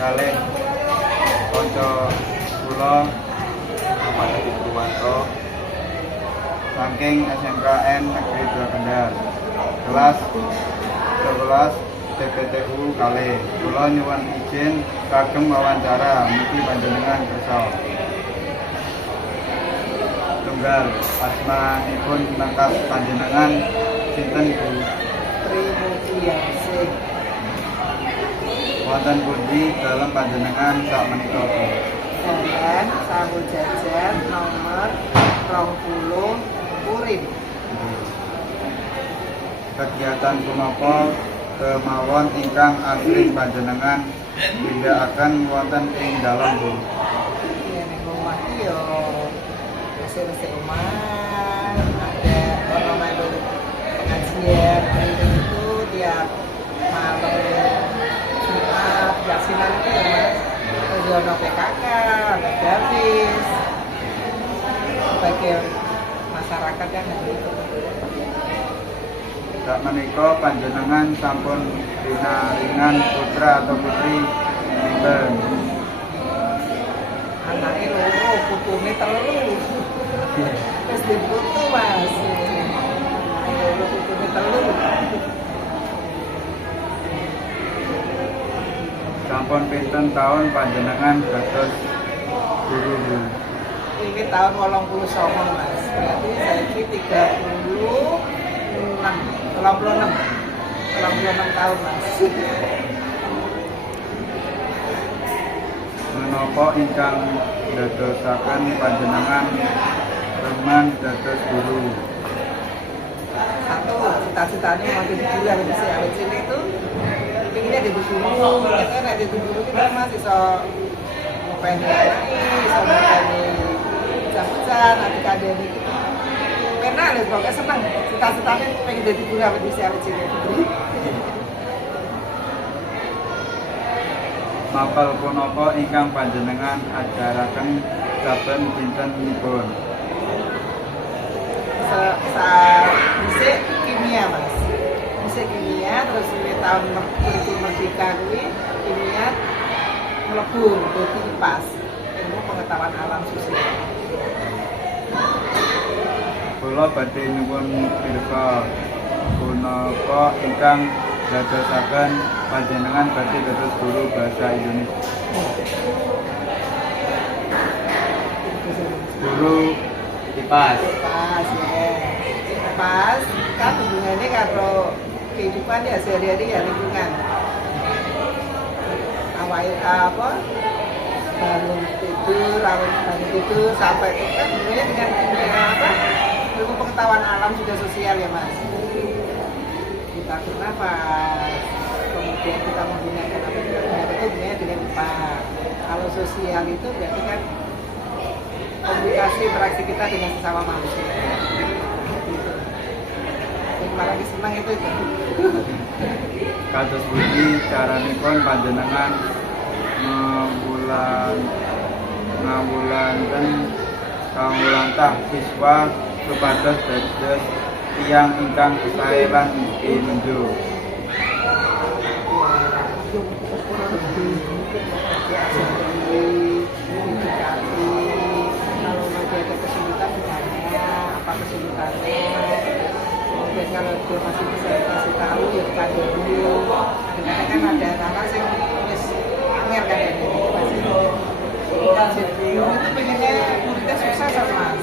kalih kanca kula Ahmad Adi Purwanto saking SMKN Negeri 2 Kendal kelas 11 TPTU kalih. Kula nyuwun izin kagem wawancara mugi panjenengan kersa. Tunggal asmanipun nangkap panjenengan sinten Bu? Trimujiasih. Wonten pundi dalem panjenengan sakmenika Bu? Jalan Sawu Jajar nomor 20 Urip. Kegiatan punapa kemawon ingkang asring panjenengan tindakaken wonten ing dalem Bu? Ya ning omah iki yo resik-resik omah, ada orang melu pengajian itu tiap malam Jumat yasinan itu ya Mas. Terus ono PKK, ada Davis sebagai masyarakat yang hari itu. Sak menika panjenengan sampun pinaringan putra atau putri sinten? Anaknya loro, putune telu. Terus diputu Mas. Loro putune telu. Sampun pinten tahun panjenengan dados guru Bu? Ini tahun 89 Mas. Berarti saya ini 36 tahun Mas. Menapa ingkang dadosaken panjenengan remen dados guru? Satu, cita-citanya mau jadi guru yang bisa awet cilik itu pinginnya jadi guru. Biasanya nek jadi guru kita Mas iso ngopeni anake, iso ngopeni bocah-bocah, adik-adik iki. Penak lho, pokoknya seneng. Cita-citanya pengen jadi guru awet bisa awet cilik. Mapel punapa ingkang panjenengan ajaraken saben dintenipun? Bisa kimia Mas. Bisa kimia terus ini tahun merdeka kuwi kimia mlebu dadi IPAS, ilmu pengetahuan alam sosial. Kula badhe nyuwun pirsa punapa ingkang dadosaken panjenengan badhe dados guru bahasa Indonesia. Guru IPAS. IPAS ya. IPAS kan hubungannya karo kehidupan ya sehari-hari ya lingkungan. Apa? Bangun tidur sampai itu kan hubungannya dengan apa? Ilmu pengetahuan alam juga sosial ya Mas. Kita bernafas, kemudian kita menggunakan apa yang kita itu hubungannya dengan IPA. Kalau sosial itu berarti kan komunikasi interaksi kita dengan sesama manusia. Yang paling senang itu. Kados pundi caranipun panjenengan ngawulanken kawulantah siswa supados dados tiyang ingkang sae lan pinunjuk. Kalau masih ada kesulitan ditanya apa kesulitannya. Kemudian kalau dia masih bisa dikasih tahu ya dipanggil dulu. Karena kan ada anak yang wis angel kan ya itu pengennya muridnya sukses sama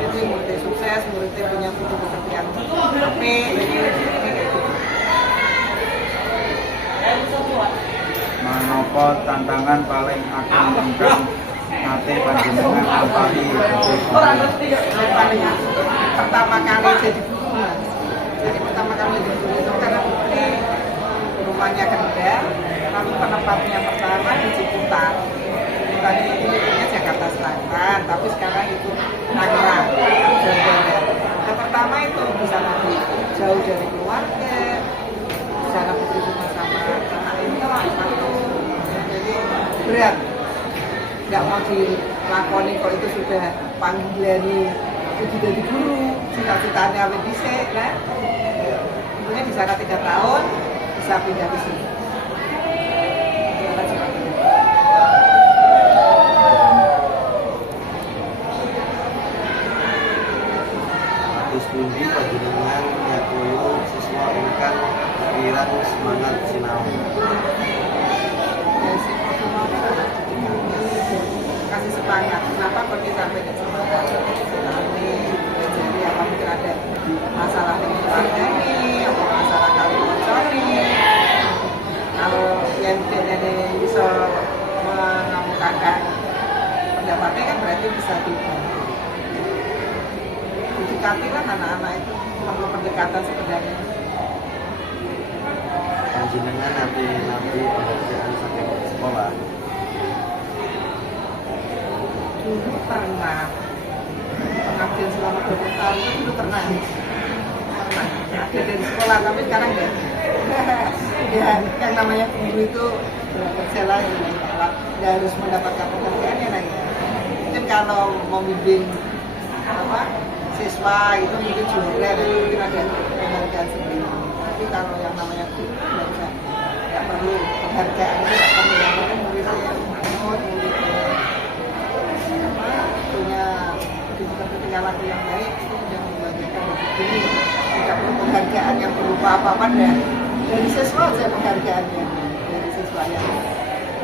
jadi muridnya sukses, muridnya punya putu pekerjaan apik. Menapa tantangan paling ageng ingkang nate panjenengan lampahi? Paling pertama kali jadi guru Mas. Jadi pertama kali jadi guru itu karena putri rumahnya Kendal, lalu penempatnya pertama di Ciputat. Tadi itu punya Jakarta Selatan, tapi sekarang itu Tangerang, Jawa Barat. Yang pertama itu bisa lebih jauh dari keluarga, bisa lebih sama anak itu satu. Jadi berat, nggak mau dilakoni kalau itu sudah panggilan itu jadi guru, cita-citanya awet dhisik kan. Tentunya di sana 3 tahun bisa pindah ke sini. tidak pakai kan berarti bisa dibantu. Didekatilah anak-anak itu perlu pendekatan sebenarnya. Panjenengan nanti pembelajaran saking sekolah. Dulu pernah pengabdian selama 20 tahun itu dulu pernah ada dari sekolah, tapi sekarang enggak. Ya, yang namanya guru itu bekerja lah, nggak harus mendapatkan pekerjaannya lagi. Mungkin kalau membimbing siswa itu mungkin juara, mungkin ada penghargaan sendiri. Tapi kalau yang namanya guru nggak perlu penghargaan, itu nggak perlu. Yang penting muridnya punya tingkah laku yang baik, itu yang membagikan begini. Tidak perlu penghargaan yang berupa apa-apa dari siswa aja penghargaannya, dari siswa yang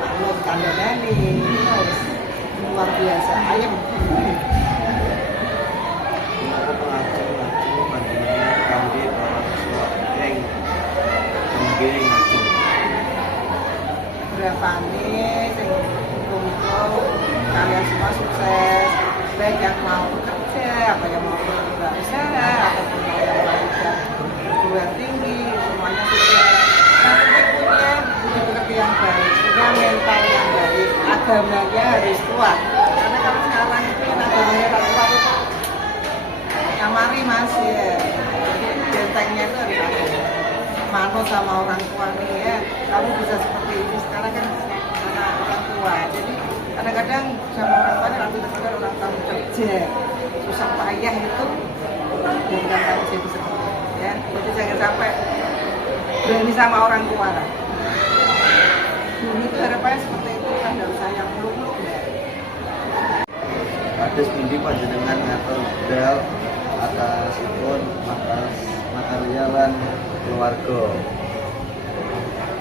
maklum kandangani ini harus luar biasa. Ayam Aku pengajar panjenengan kangge para siswa yang kangge ngaji. berapa nih sing kumpul kalian semua sukses, baik yang mau bekerja, apa yang mau berusaha, ataupun mau yang belajar perguruan tinggi, semuanya sukses. Tapi punya budi yang baik, punya mental yang baik, agamanya harus kuat. Karena kalau sekarang itu yang agamanya tak kuat itu mari mas ya, jadi bentengnya itu harus ada. Manut sama orang tua nih ya, kamu bisa seperti ini sekarang kan anak orang tua. Jadi kadang-kadang sama orang tua nanti terkadang orang tua kerja susah payah itu bukan kamu jadi seperti itu ya. Jadi jangan sampai berani sama orang tua lah. Dulu itu harapannya seperti itu kan, nggak usah yang muluk-muluk ya. Kados pundi panjenengan ngatur dal atasipun material lan keluarga.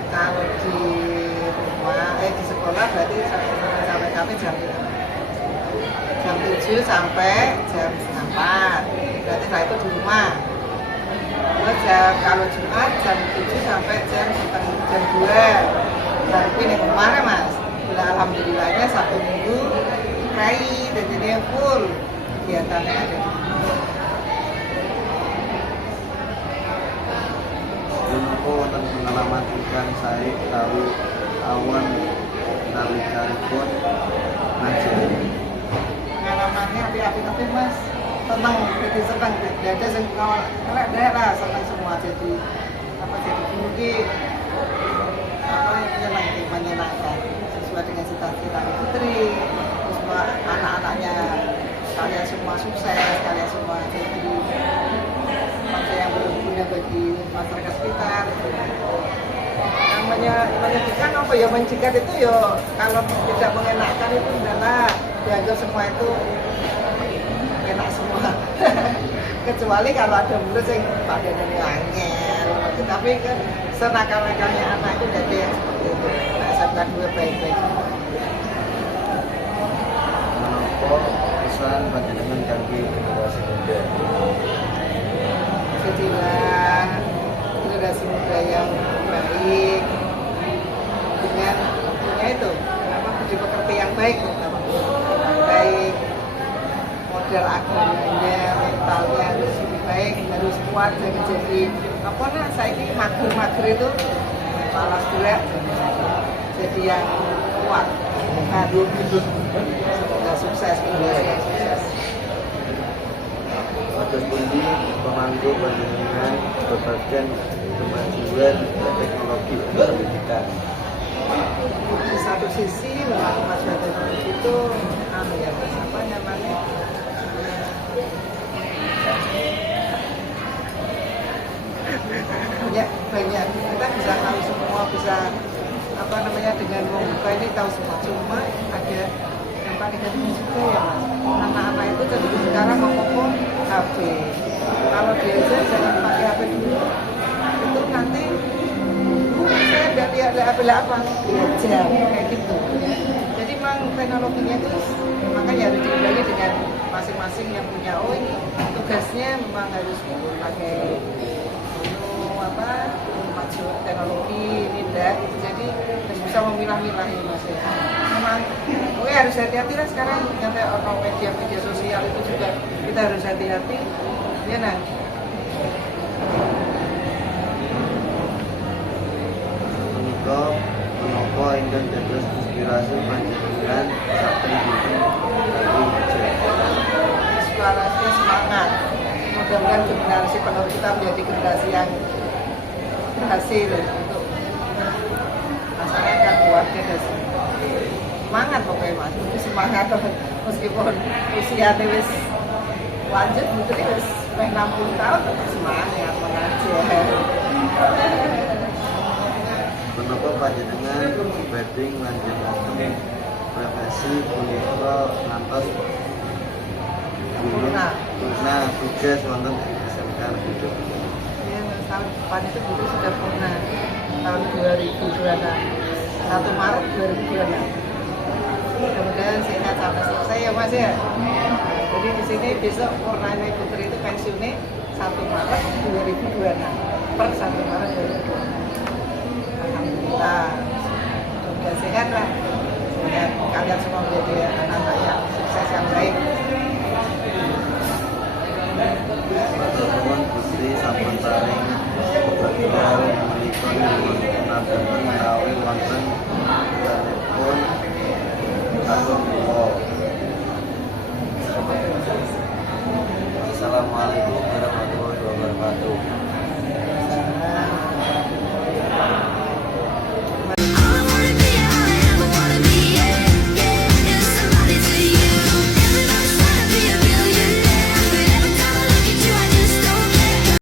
Kalau di rumah, di sekolah berarti sampai kami jam 7 sampai jam 4. Berarti saya itu di rumah. Terus kalau Jumat jam 7 sampai jam 2. Tapi ini kemarin mas, alhamdulillahnya Sabtu Minggu Rai dan jadi full kegiatannya ada di rumah. Menapa wonten pengalaman ingkang sae tahu awan nalikanipun ngaji. Pengalamannya api-api tapi mas tenang, jadi senang. Tidak ada yang kawal, kalau daerah senang semua jadi guru menyenangkan sesuai dengan cita-cita putri. Terus anak-anaknya kalian semua sukses, kalian semua jadi partai yang berguna bagi masyarakat sekitar. Namanya menyedihkan apa ya, menjikat itu ya kalau tidak mengenakkan itu adalah dianggap semua itu enak semua. Kecuali kalau ada murid yang pada dari angel, tapi kan senakal-nakalnya anak itu tidak ada yang seperti itu. Nah, saya dua baik-baik. Menapa pesan panjenengan kangge generasi muda? Jadilah generasi muda yang baik dengan punya itu budi pekerti yang baik, terutama yang baik, modal agamanya, mentalnya harus lebih baik, harus kuat. Jangan jadi apa nah saya ini mager itu malas gerak, jadi yang kuat. Harus semoga sukses, generasi yang sukses. Kados pundi pemangku panjenengan babagan kemajuan teknologi dan pendidikan. Di satu sisi memang kemajuan teknologi itu ya apa namanya banyak kita bisa tahu semua, bisa apa namanya dengan membuka ini tahu semua. Cuma ada dampak negatifnya juga ya mas. Anak-anak itu jadi sekarang ngomong HP. Kalau diajar jangan pakai HP dulu. Itu nanti saya nggak lihat HP apa diajar kayak gitu. Jadi memang teknologinya itu makanya harus diimbangi dengan masing-masing yang punya. Oh ini tugasnya memang harus pakai maju teknologi ini dah gitu. Jadi harus bisa memilah-milah ya Mas ya. Memang gue harus hati-hati lah sekarang nyata orang media sosial itu juga kita harus hati-hati ya nah. Menika menapa ingkang dados inspirasi panjenengan saben dinten kangge ngajar. Inspirasi semangat. Mudah-mudahan generasi penerus kita menjadi generasi yang berhasil untuk masyarakat keluarga dan semangat pokoknya Mas. Itu semangat meskipun usia wis lanjut mungkin wis 60 tahun tetap semangat mengajar. Menapa panjenengan badhe nglanjutaken profesi punika ngantos Purna. tugas wonten SMK Hidup. Ya, tahun depan itu dulu sudah purna tahun 2026 1 Maret 2026. Mudah-mudahan sehat sampai selesai ya Mas ya. Nah, jadi di sini besok Purnanya Putri itu pensiunnya 1 Maret 2026 per 1 Maret 2026. Alhamdulillah semoga sehat lah, sehat kalian semua menjadi anak-anak yang sukses yang baik. Matur nuwun Gusti sampun paring kebetulan menika nyuwun menawi wonten